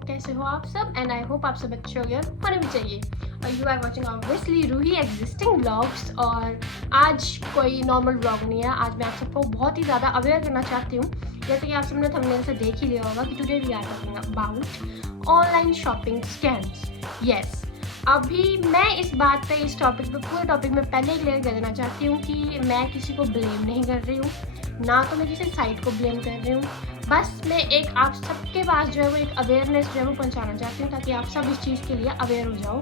कैसे हो आप सब? एंड आई होप आप सब अच्छे हो गए, होने भी चाहिए। और you are watching obviously Roohi existing vlogs. और आज कोई नॉर्मल व्लॉग नहीं है, आज मैं आप सबको बहुत ही ज़्यादा अवेयर करना चाहती हूँ। जैसे कि आप सबने थंबनेल से देख ही लिया होगा कि today we are talking about online shopping scams. Yes, अभी मैं इस बात पे, इस टॉपिक पे, पूरे टॉपिक में पहले क्लियर कर देना चाहती हूँ कि मैं किसी को ब्लेम नहीं कर रही हूँ, ना तो मैं किसी साइट को ब्लेम कर रही हूँ। बस मैं एक आप सबके पास जो है वो एक अवेयरनेस जो है वो पहुँचाना चाहती हूँ, ताकि आप सब इस चीज़ के लिए अवेयर हो जाओ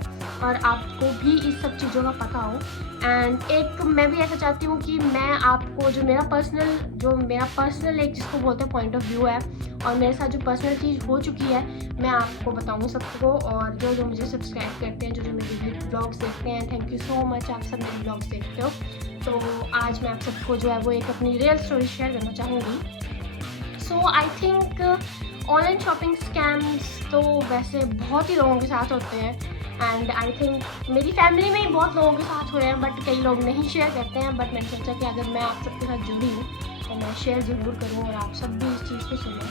और आपको भी इस सब चीज़ों का पता हो। एंड एक मैं भी ऐसा चाहती हूँ कि मैं आपको जो मेरा पर्सनल एक जिसको बोलते हैं पॉइंट ऑफ व्यू है, और मेरे साथ जो पर्सनल चीज़ हो चुकी है, मैं आपको बताऊँ सबको। और जो मुझे सब्सक्राइब करते हैं, जो मेरे ब्लॉग्स देखते हैं, थैंक यू सो मच, आप सब मेरे ब्लॉग्स देखते हो। तो आज मैं आप सबको जो है वो एक अपनी रियल स्टोरी शेयर करना चाहूँगी। So I think online shopping scams तो वैसे बहुत ही लोगों के साथ होते हैं, एंड आई थिंक मेरी फैमिली में ही बहुत लोगों के साथ हुए हैं, बट कई लोग नहीं शेयर करते हैं। बट मैंने सोचा कि अगर मैं आप सबके साथ जुड़ी हूँ तो मैं शेयर ज़रूर करूँ और आप सब भी इस चीज़ को सुनें।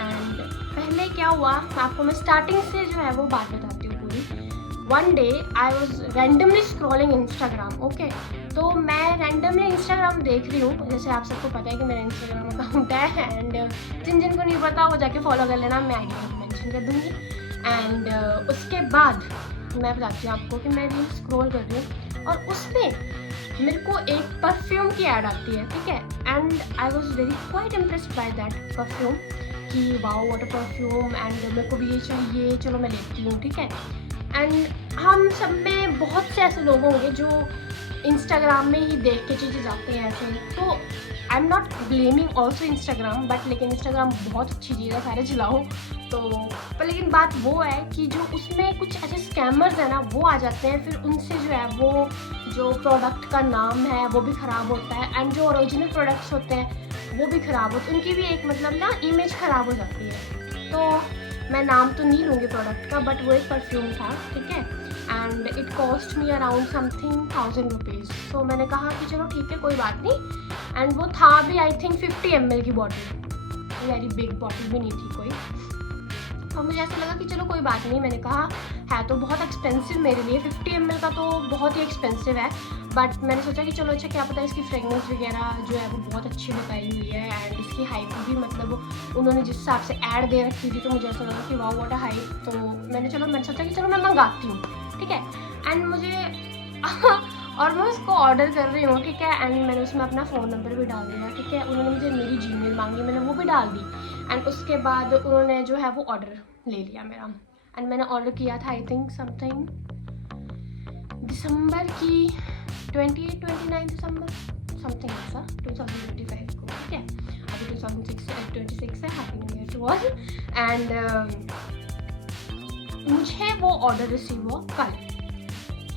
एंड पहले क्या हुआ, आपको मैं स्टार्टिंग से जो है वो बात बताती हूँ पूरी। One day I was randomly scrolling Instagram. Okay, तो मैं रैंडमली इंस्टाग्राम देख रही हूँ। जैसे आप सबको पता है कि मेरा इंस्टाग्राम अकाउंट है, एंड जिनको नहीं पता वो जाके फॉलो कर लेना, मैं आईडी मेंशन कर दूँगी। एंड उसके बाद मैं बताती हूँ आपको कि मैं रील स्क्रॉल कर रही हूँ और उसमें मेरे को एक परफ्यूम की ऐड आती है, ठीक है। And I was very quite impressed by that perfume कि wow what a perfume, and मेरे को भी ये चाहिए, चलो मैं लेती हूँ, ठीक है। एंड हम सब में बहुत से ऐसे लोग होंगे जो इंस्टाग्राम में ही देख के चीज़ें जाते हैं ऐसे। तो I am not blaming also Instagram, but लेकिन इंस्टाग्राम बहुत अच्छी चीज़ है, सारे चलाओ। तो पर लेकिन बात वो है कि जो उसमें कुछ ऐसे स्कैमर्स हैं ना, वो आ जाते हैं, फिर उनसे जो है वो जो प्रोडक्ट का नाम है वो भी ख़राब होता है, एंड जो ओरिजिनल प्रोडक्ट्स होते हैं वो भी ख़राब होते हैं, उनकी भी एक मतलब ना इमेज ख़राब हो जाती है। तो मैं नाम तो नहीं लूँगी प्रोडक्ट का, बट वो एक परफ्यूम था, ठीक है। And it cost me around something 1000 rupees. So मैंने कहा कि चलो ठीक है, कोई बात नहीं। एंड वो था भी आई थिंक 50 ml की बॉटल, वेरी बिग बॉटल भी नहीं थी कोई। और मुझे ऐसा लगा कि चलो कोई बात नहीं, मैंने कहा है तो बहुत एक्सपेंसिव मेरे लिए, 50 ml का तो बहुत ही एक्सपेंसिव है। बट मैंने सोचा कि चलो अच्छा, क्या पता इसकी फ्रेगनेंस वगैरह जो है वो बहुत अच्छी बताई हुई है, एंड इसकी हाइप भी मतलब उन्होंने जिस हिसाब से ऐड दे रखी थी, तो मुझे ऐसा लगा कि वाओ व्हाट अ हाइप। तो मैंने सोचा कि चलो मैं मंगाती हूँ, ठीक है। एंड मुझे और मैं उसको ऑर्डर कर रही हूँ, ठीक है। एंड मैंने उसमें अपना फ़ोन नंबर भी डाल दिया, ठीक है। उन्होंने मुझे मेरी जीमेल मांगी, मैंने वो भी डाल दी। एंड उसके बाद उन्होंने जो है वो ऑर्डर ले लिया मेरा। एंड मैंने ऑर्डर किया था आई थिंक समथिंग दिसंबर की 29 दिसंबर समथिंग ऐसा 2025 को, ठीक है। अभी 2026 है, happy new year to all. And मुझे वो ऑर्डर रिसीव हुआ कल।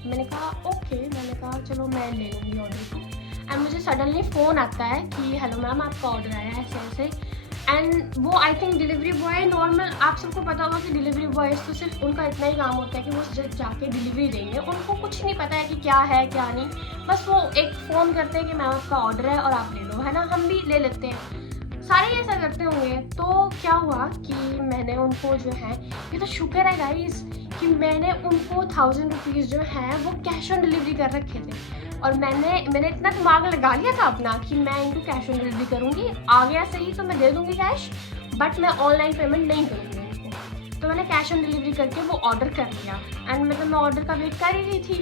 मैंने कहा ओके, मैंने कहा चलो मैं ले लूँगी ऑर्डर को। एंड मुझे सडनली फ़ोन आता है कि हेलो मैम, आपका ऑर्डर आया है ऐसे ऐसे। एंड वो I think delivery boy, normal आप सबको पता होगा कि डिलीवरी बॉयज़ तो सिर्फ उनका इतना ही काम होता है कि वो जब जाके डिलीवरी देंगे, उनको कुछ नहीं पता है कि क्या है क्या नहीं। बस वो एक फ़ोन करते हैं कि मैम आपका ऑर्डर है और आप ले लो, है ना। हम भी ले लेते हैं, सारे ऐसा करते होंगे। तो क्या हुआ कि मैंने उनको जो है, ये तो शुक्र है गाइस कि मैंने उनको 1000 रुपीज़ जो है वो कैश ऑन डिलीवरी कर रखे थे। और मैंने इतना दिमाग लगा लिया था अपना कि मैं इनको कैश ऑन डिलीवरी करूँगी, आ गया सही तो मैं दे दूँगी कैश, बट मैं ऑनलाइन पेमेंट नहीं करूँगी उनको। तो मैंने कैश ऑन डिलीवरी करके वो ऑर्डर कर लिया। एंड मतलब मैं ऑर्डर का वेट कर ही रही थी।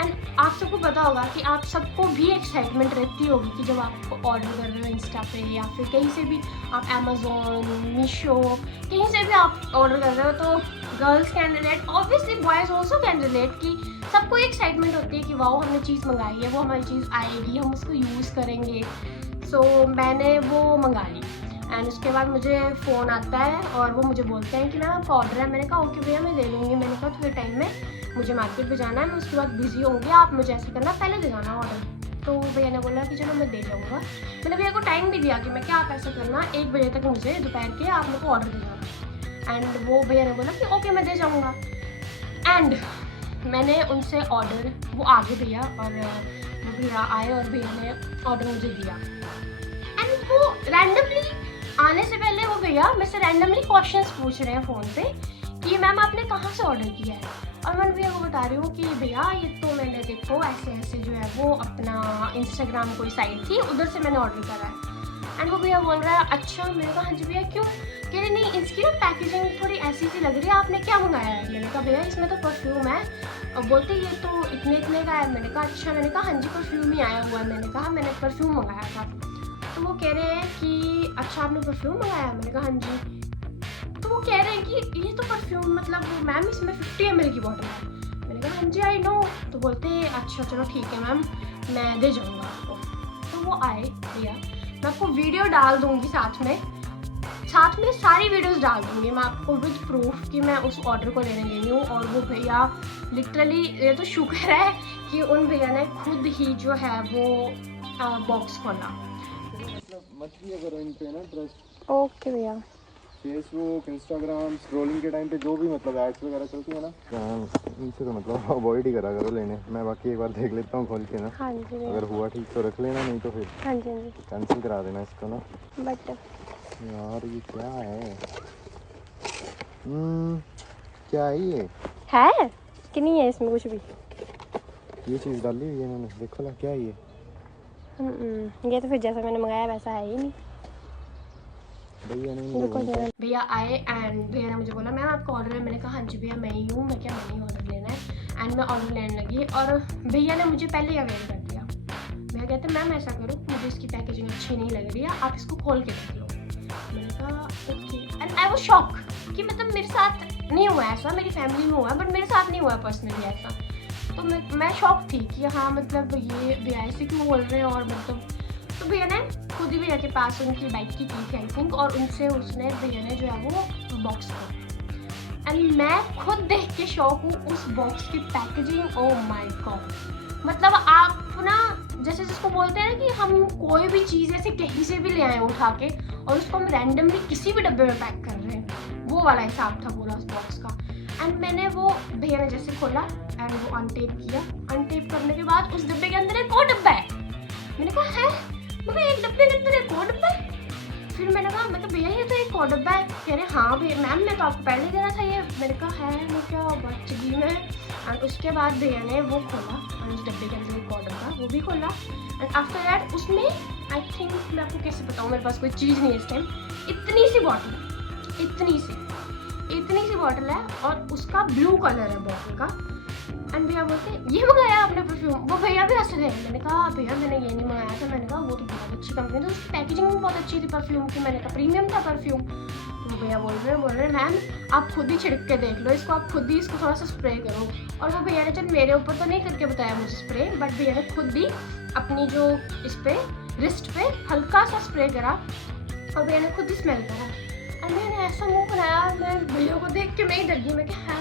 एंड आप सबको पता होगा कि आप सबको भी एक्साइटमेंट रहती होगी कि जब आप ऑर्डर कर रहे हो इंस्टा पे या फिर कहीं से भी, आप अमेज़ोन, मीशो, कहीं से भी आप ऑर्डर कर रहे हो, तो girls can relate, obviously boys also can relate, कि सबको एक्साइटमेंट होती है कि वाओ हमने चीज़ मंगाई है, वो हमारी चीज़ आएगी, हम उसको यूज़ करेंगे। सो मैंने वो मंगा ली। एंड उसके बाद मुझे फ़ोन आता है और वो मुझे बोलते हैं कि मैम आपका ऑर्डर है। मैंने कहा ओके भैया मैं ले लूँगी। मैंने कहा थोड़े टाइम में मुझे मार्केट पे जाना है, मैं उसके बाद बिज़ी होंगी, आप मुझे ऐसे करना पहले दे जाना ऑर्डर। तो भैया ने बोला कि चलो मैं दे जाऊँगा। मैंने भैया को टाइम भी दिया कि मैं क्या आप ऐसा करना 1 बजे तक मुझे दोपहर के आप मेरे को ऑर्डर दे जाना। एंड वो भैया ने बोला कि ओके मैं दे जाऊँगा। एंड मैंने उनसे ऑर्डर, वो आ गए भैया, और वो भैया आए और भैया ने ऑर्डर मुझे दिया। एंड वो रैंडमली आने से पहले वो भैया मेरे से रैंडमली क्वेश्चंस पूछ रहे हैं फ़ोन पे कि मैम आपने कहाँ से ऑर्डर किया है। और मैं भैया को बता रही हूँ कि भैया ये तो मैंने देखो ऐसे ऐसे जो है वो अपना इंस्टाग्राम कोई साइट थी उधर से मैंने ऑर्डर करा है। एंड वो भैया बोल रहा है अच्छा। मैंने कहा हाँ जी भैया क्यों। कह रहे नहीं इसकी ना पैकेजिंग थोड़ी ऐसी सी लग रही है, आपने क्या मंगाया है। मैंने कहा भैया इसमें तो परफ्यूम है। और बोलते ये तो इतने का है। मैंने कहा अच्छा। मैंने कहा हाँ जी परफ्यूम ही आया हुआ है। मैंने कहा मैंने परफ्यूम मंगाया था। तो वो कह रहे हैं कि अच्छा आपने परफ्यूम मंगाया। मैंने कहा हाँ जी। तो वो कह रहे हैं कि ये तो परफ्यूम मतलब मैम इसमें 50 ml की बॉटल है। मैंने कहा हाँ जी आई नो। तो बोलते हैं अच्छा चलो ठीक है मैम मैं दे जाऊँगा आपको। तो वो आए भैया, मैं आपको वीडियो डाल दूँगी साथ में सारी वीडियोस डाल दूँगी मैं आपको विद प्रूफ कि मैं उस ऑर्डर को लेने गई हूँ। और वो भैया लिटरली ये तो शुक्र है कि उन भैया ने खुद ही जो है वो बॉक्स खोला। मतलब मत किया करो इन पे ना ट्रस्ट। ओके भैया। फेसबुक इंस्टाग्राम स्क्रॉलिंग के टाइम पे जो भी मतलब एड्स वगैरह चलती है ना इनसे तो मतलब अवॉइड ही करा करो लेने। मैं बाकी एक बार देख लेता हूँ खोल के ना। हाँ जी। अगर हुआ ठीक तो रख लेना, नहीं तो फिर हाँ जी हाँ जी कैंसिल करा देना इसको ना। बट यार ये क्या है? क्या है ये? है कि नहीं है इसमें कुछ भी? ये चीज़ डाली हुई है इन्होंने, देखो ना क्या है ये। ये तो फिर जैसा मैंने मंगाया वैसा है ही नहीं। भैया आए एंड भैया ने मुझे बोला मैम आपका ऑर्डर है। मैंने कहा हाँ जी भैया मैं ही हूँ। मैंने ऑर्डर लेना है। एंड मैं ऑर्डर लेने लगी और भैया ने मुझे पहले ही अवेयर कर दिया। भैया कहते मैम ऐसा करो मुझे इसकी पैकेजिंग अच्छी नहीं लग रही है, आप इसको खोल के देख लो। मैंने कहा okay. And I was shock कि मतलब मेरे साथ नहीं हुआ ऐसा, मेरी फैमिली में हुआ बट मेरे साथ नहीं हुआ पर्सनली ऐसा। तो मैं शॉक थी कि हाँ मतलब ये भैया ऐसे क्यों बोल रहे हैं। और मतलब तो भैया ने खुद ही भैया के पास उनकी बाइक की थी आई थिंक, और उसने भैया ने जो है वो बॉक्स खोला। एंड मैं खुद देख के शॉक हूँ उस बॉक्स की पैकेजिंग। ओ माय गॉड, मतलब आप ना जैसे जिसको बोलते हैं ना कि हम कोई भी चीज़ ऐसे कहीं से भी ले आए उठा के और उसको हम रैंडमली किसी भी डब्बे में पैक कर रहे हैं, वो वाला हिसाब था पूरा उस बॉक्स का। एंड मैंने वो भैया ने जैसे खोला एंड वो अनटेप किया। अनटेप करने के बाद उस डब्बे के अंदर एक और डब्बा है। मैंने कहा है मतलब एक डब्बे के अंदर एक और डब्बा है। फिर मैंने कहा मतलब भैया ये तो एक और डब्बा है। कह रहे हाँ भैया मैम मैं तो आपको पहले देना था ये। मैंने कहा है मैं क्या बच गई मैं। एंड उसके बाद भैया ने वो खोला और उस डब्बे के अंदर एक और डब्बा वो भी खोला। एंड आफ्टर दैट उसमें आई थिंक मैं आपको कैसे बताऊँ, मेरे पास कोई चीज़ नहीं है इस टाइम। इतनी सी बॉटल है और उसका ब्लू कलर है बॉटल का। एंड भैया बोलते ये मंगाया आपने परफ्यूम। वो भैया भी हंस रहे हैं। मैंने कहा भैया मैंने ये नहीं मंगाया था। मैंने कहा वो तो बहुत अच्छी कंपनी थी, उसकी पैकेजिंग भी बहुत अच्छी थी परफ्यूम की। मैंने कहा प्रीमियम था परफ्यूम। तो भैया बोल रहे मैम आप खुद ही छिड़क के देख लो इसको, आप खुद ही इसको थोड़ा सा स्प्रे करो। और वो भैया ने चल मेरे ऊपर तो नहीं करके बताया मुझे स्प्रे, बट भैया ने खुद ही अपनी जो इस पे रिस्ट पे हल्का सा स्प्रे करा और भैया ने खुद ही स्मेल करा। एंड मैंने ऐसा मुँह बनाया, मैं भैया को देख के मैं ही डर गई। मैं क्या है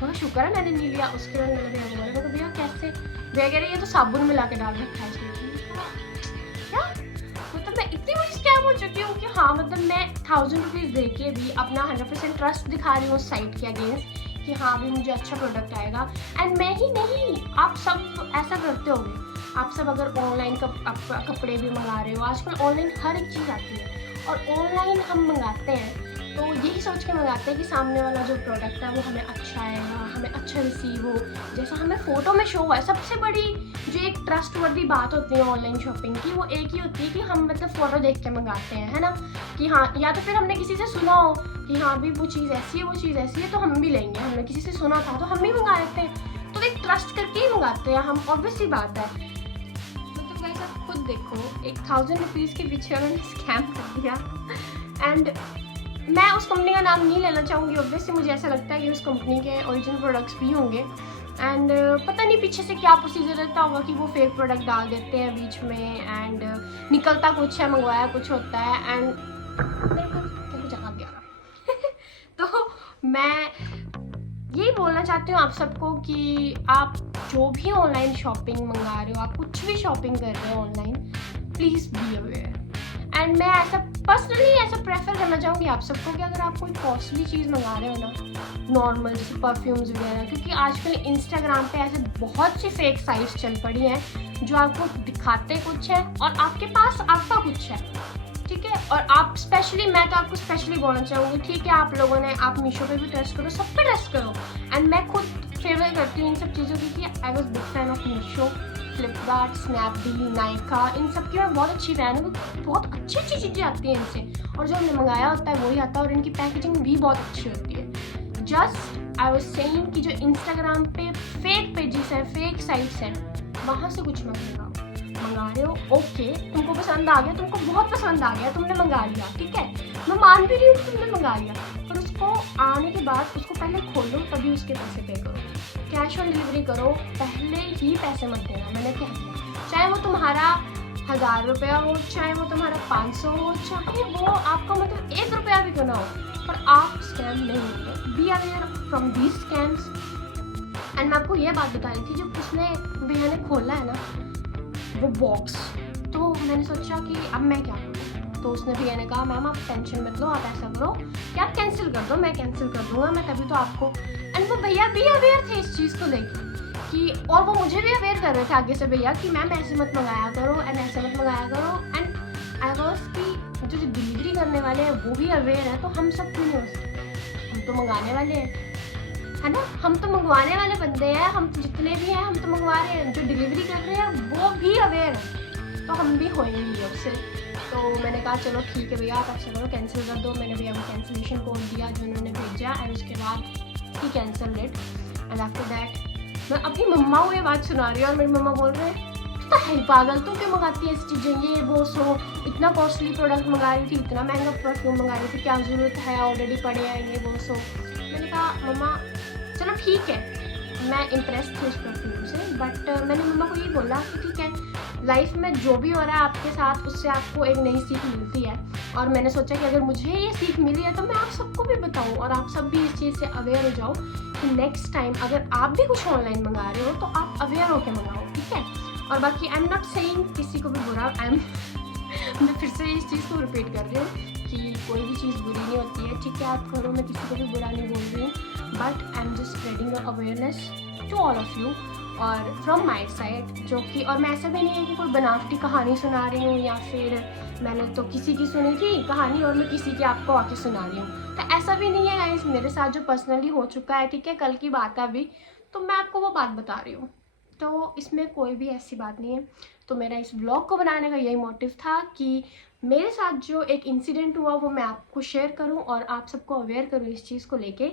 बहुत शुक्र है मैंने नहीं लिया। उसके बाद मैंने भैया को बोला तो भैया कैसे। भैया कह रहे ये तो साबुन मिला के डाल रखा है इसमें। क्या मतलब मैं इतनी बड़ी स्कैम हो चुकी हूँ कि हाँ मतलब मैं 1000 रुपीज़ दे के भी अपना 100% ट्रस्ट दिखा रही हूँ उस साइट के अगेंस्ट कि हाँ भी मुझे अच्छा प्रोडक्ट आएगा। एंड मैं ही नहीं, आप सब ऐसा करते होंगे। आप सब अगर ऑनलाइन कपड़े भी मंगा रहे हो, आजकल ऑनलाइन हर एक चीज़ आती है और ऑनलाइन हम मंगाते हैं तो यही सोच के मंगाते हैं कि सामने वाला जो प्रोडक्ट है वो हमें अच्छा आएगा, हमें अच्छा रिसीव हो जैसा हमें फ़ोटो में शो हुआ है। सबसे बड़ी जो एक ट्रस्टवर्दी बात होती है ऑनलाइन शॉपिंग की वो एक ही होती है कि हम मतलब फ़ोटो देख के मंगाते हैं, है ना। कि हाँ या तो फिर हमने किसी से सुना हो कि हाँ भी वो चीज़ ऐसी है वो चीज़ ऐसी है तो हम भी लेंगे। हमने किसी से सुना था तो हम भी मंगा लेते हैं, तो एक ट्रस्ट करके ही मंगाते हैं हम, ऑब्वियस सी बात है। मतलब वैसे आप खुद देखो एक 1000 रुपीज़ के पीछे उन्होंने स्कैम कर दिया। एंड मैं उस कंपनी का नाम नहीं लेना चाहूँगी ऑब्वियसली, मुझे ऐसा लगता है कि उस कंपनी के ओरिजिनल प्रोडक्ट्स भी होंगे। एंड पता नहीं पीछे से क्या प्रोसीजर रहता होगा कि वो फेक प्रोडक्ट डाल देते हैं बीच में एंड निकलता कुछ है मंगवाया कुछ होता है। एंड मेरे को जहाँ भी आ रहा तो मैं यही बोलना चाहती हूँ आप सबको कि आप जो भी ऑनलाइन शॉपिंग मंगा रहे हो, आप कुछ भी शॉपिंग कर रहे हो online, please be aware. And मैं ऐसा पर्सनली ऐसा प्रेफर करना चाहूँगी आप सबको कि अगर आप कोई कॉस्टली चीज़ मंगा रहे हो ना, नॉर्मल जैसे परफ्यूम्स वगैरह, क्योंकि आजकल इंस्टाग्राम पे ऐसे बहुत सी फेक साइट्स चल पड़ी हैं जो आपको दिखाते कुछ है और आपके पास आपका कुछ है। ठीक है। और आप स्पेशली, मैं तो आपको स्पेशली बोलना चाहूँगी, ठीक है आप लोगों ने, आप मीशो पे भी टेस्ट करो, सब पे टेस्ट करो। एंड मैं खुद फेवर करती हूँ इन सब चीज़ों की, I was big fan of Meesho, Flipkart, Snapdeal, Nykaa, इन सब की मैं बहुत अच्छी फैन हूँ। बहुत अच्छी अच्छी चीज़ें आती हैं इनसे, और जो हमने मंगाया होता है वही आता है, और इनकी पैकेजिंग भी बहुत अच्छी होती है। जस्ट आई वॉज सेइंग कि जो इंस्टाग्राम पे फेक पेजेस हैं, फेक साइट्स हैं, वहाँ से कुछ मत मंगाओ। मंगा रहे हो ओके, तुमको पसंद आ गया, तुमको बहुत पसंद आ गया, तुमने मंगा लिया, ठीक है, मैं मान भी रही हूँ कि तुमने मंगा लिया, पर उसको आने के बाद उसको पहले खोलो, तभी उसके पैसे पे करो। कैश ऑन डिलीवरी करो, पहले ही पैसे मत देना, मैंने कह दिया। चाहे वो तुम्हारा 1000 रुपया हो, चाहे वो तुम्हारा 500 हो, चाहे वो आपका मतलब 1 रुपया भी क्यों ना हो, पर आप स्कैम नहीं होते। Be aware from these scams. And मैं आपको ये बात बता रही थी, जब उसने भैया ने खोला है ना वो बॉक्स, तो मैंने सोचा कि अब मैं क्या करूँ। तो उसने भैया ने कहा मैम आप टेंशन मत लो, आप ऐसा करो कि आप कैंसिल कर दो, मैं कैंसिल कर दूँगा, मैं तभी तो आपको। एंड वो भैया भी अवेयर थे इस चीज़ को लेकर कि, और वो मुझे भी अवेयर कर रहे थे आगे से भैया कि मैम ऐसे मत मंगाया करो एंड ऐसे मत मंगाया करो। एंड आई वॉज कि जो डिलीवरी करने वाले हैं वो भी अवेयर है, तो हम सब क्यों नहीं हो सकते, हम तो मंगाने वाले हैं, है ना, हम तो मंगवाने वाले बंदे हैं, हम तो जितने भी हैं हम तो मंगवा रहे हैं, जो डिलीवरी कर रहे हैं वो भी अवेयर है, तो हम भी होएंगे उससे। तो मैंने कहा चलो ठीक है भैया आप ऐसा करो कैंसिल कर दो। मैंने भैया को कैंसिलेशन कोड दिया जो उन्होंने भेजा, एंड उसके बाद ही cancel it. And after that मैं अपनी मम्मा को ये बात सुना रही हूँ, और मेरी मम्मा बोल रहे हैं तो है पागल, तू क्यों मंगाती है ऐसी चीज़ें, ये वो सो, इतना कॉस्टली प्रोडक्ट मंगा रही थी, इतना महंगा परफ्यूम मंगा रही थी, क्या ज़रूरत है, ऑलरेडी पड़े हैं ये वो सो। मैंने कहा मम्मा चलो ठीक है, मैं इम्प्रेस थी उस परफ्यूम से, बट मैंने मम्मा को ये बोला कि ठीक है लाइफ में जो भी हो रहा है आपके साथ, उससे आपको एक नई सीख मिलती है, और मैंने सोचा कि अगर मुझे ये सीख मिली है तो मैं आप सबको भी बताऊं, और आप सब भी इस चीज़ से अवेयर हो जाओ कि नेक्स्ट टाइम अगर आप भी कुछ ऑनलाइन मंगा रहे हो तो आप अवेयर होकर मंगाओ, ठीक है। और बाकी आई एम नॉट सेइंग किसी को भी बुरा, मैं फिर से इस चीज़ को रिपीट कर रही हूँ कि कोई भी चीज़ बुरी नहीं होती है, ठीक है आप करो, मैं किसी को भी बुरा नहीं बोल रही हूँ, but I am just spreading awareness to all of you, और फ्रॉम माई साइड, जो कि, और मैं ऐसा भी नहीं है कि कोई बनावटी कहानी सुना रही हूँ, या फिर मैंने तो किसी की सुनी थी कहानी और मैं किसी की आपको आके सुना रही हूँ, तो ऐसा भी नहीं है गाइस। मेरे साथ जो पर्सनली हो चुका है, ठीक है, कल की बात है अभी, तो मैं आपको वो बात बता रही हूँ, तो इसमें कोई भी ऐसी बात नहीं है। तो मेरा इस ब्लॉग को बनाने का यही मोटिव था कि मेरे साथ जो एक इंसिडेंट हुआ वो मैं आपको शेयर करूं, और आप सबको अवेयर करूं इस चीज़ को लेके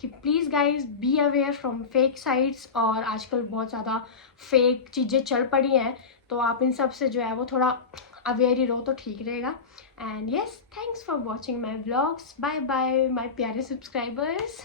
कि please guys be aware from fake sites. और आजकल बहुत ज़्यादा फेक चीज़ें चल पड़ी हैं, तो आप इन सब से जो है वो थोड़ा अवेयर ही रहो तो ठीक रहेगा। And yes, thanks for watching my vlogs, bye bye my प्यारे सब्सक्राइबर्स।